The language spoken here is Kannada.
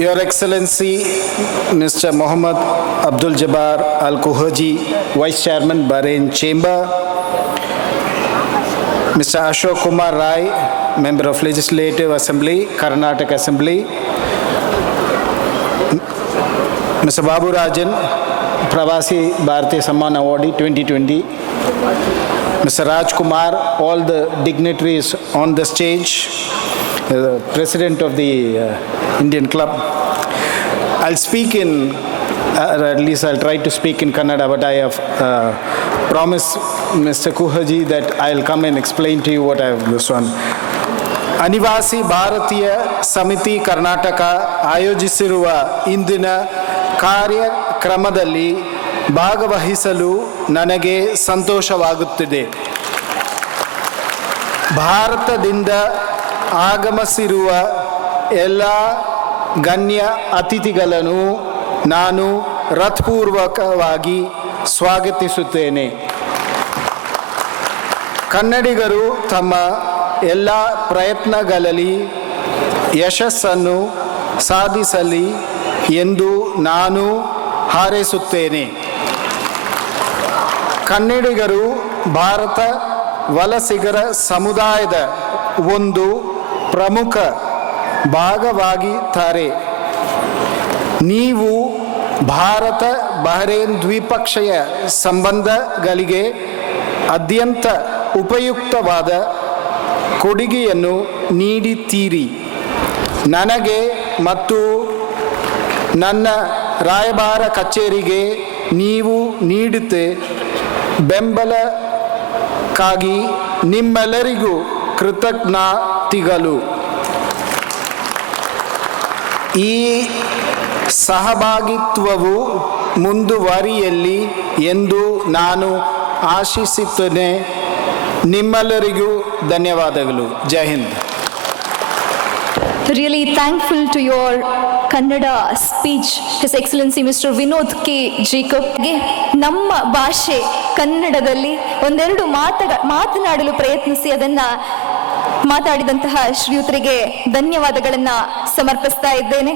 Your Excellency, Mr. Mohammad Abdul Jabbar Al-Kuhaji, Vice Chairman, Bahrain Chamber, Mr. Ashok Kumar Rai, Member of Legislative Assembly, Karnataka Assembly, Mr. Babu Rajan, Pravasi Bharatiya Samman Awardee 2020, Mr. Raj Kumar, all the dignitaries on the stage, the President of the Indian Club. I'll speak in, or at least I'll try to speak in Kannada, but I have promised Mr. Kuhaji that I'll come and explain to you what I have this one. ಅನಿವಾಸಿ ಭಾರತೀಯ ಸಮಿತಿ ಕರ್ನಾಟಕ ಆಯೋಜಿಸಿರುವ ಇಂದಿನ ಕಾರ್ಯಕ್ರಮದಲ್ಲಿ ಭಾಗವಹಿಸಲು ನನಗೆ ಸಂತೋಷವಾಗುತ್ತಿದೆ. ಭಾರತದಿಂದ ಆಗಮಿಸಿರುವ ಎಲ್ಲ ಗಣ್ಯ ಅತಿಥಿಗಳನ್ನು ನಾನು ಹೃತ್ಪೂರ್ವಕವಾಗಿ ಸ್ವಾಗತಿಸುತ್ತೇನೆ. ಕನ್ನಡಿಗರು ತಮ್ಮ ಎಲ್ಲ ಪ್ರಯತ್ನಗಳಲ್ಲಿ ಯಶಸ್ಸನ್ನು ಸಾಧಿಸಲಿ ಎಂದು ನಾನು ಹಾರೈಸುತ್ತೇನೆ. ಕನ್ನಡಿಗರು ಭಾರತ ವಲಸಿಗರ ಸಮುದಾಯದ ಒಂದು ಪ್ರಮುಖ ಭಾಗವಾಗಿದ್ದಾರೆ. ನೀವು ಭಾರತ ಬಹರೇನ್ ದ್ವಿಪಕ್ಷೀಯ ಸಂಬಂಧಗಳಿಗೆ ಅತ್ಯಂತ ಉಪಯುಕ್ತವಾದ ಕೊಡುಗೆಯನ್ನು ನೀಡಿದ್ದೀರಿ. ನನಗೆ ಮತ್ತು ನನ್ನ ರಾಯಭಾರ ಕಚೇರಿಗೆ ನೀವು ನೀಡುತ್ತೆ ಬೆಂಬಲಕ್ಕಾಗಿ ನಿಮ್ಮೆಲ್ಲರಿಗೂ ಕೃತಜ್ಞತೆಗಳು. ಈ ಸಹಭಾಗಿತ್ವವು ಮುಂದುವರಿಯಲಿ ಎಂದು ನಾನು ಆಶಿಸುತ್ತೇನೆ. ನಿಮ್ಮೆಲ್ಲರಿಗೂ ಧನ್ಯವಾದಗಳು. ಜೈ Hind. Really thankful to your Kannada speech, His Excellency Mr. Vinod K. Jacob. ನಮ್ಮ ಭಾಷೆ ಕನ್ನಡದಲ್ಲಿ ಒಂದೆರಡು ಮಾತನಾಡಲು ಪ್ರಯತ್ನಿಸಿ ಅದನ್ನು ಮಾತಾಡಿದಂತಹ ಶ್ರೀಯುತರಿಗೆ ಧನ್ಯವಾದಗಳನ್ನು ಸಮರ್ಪಿಸ್ತಾ ಇದ್ದೇನೆ.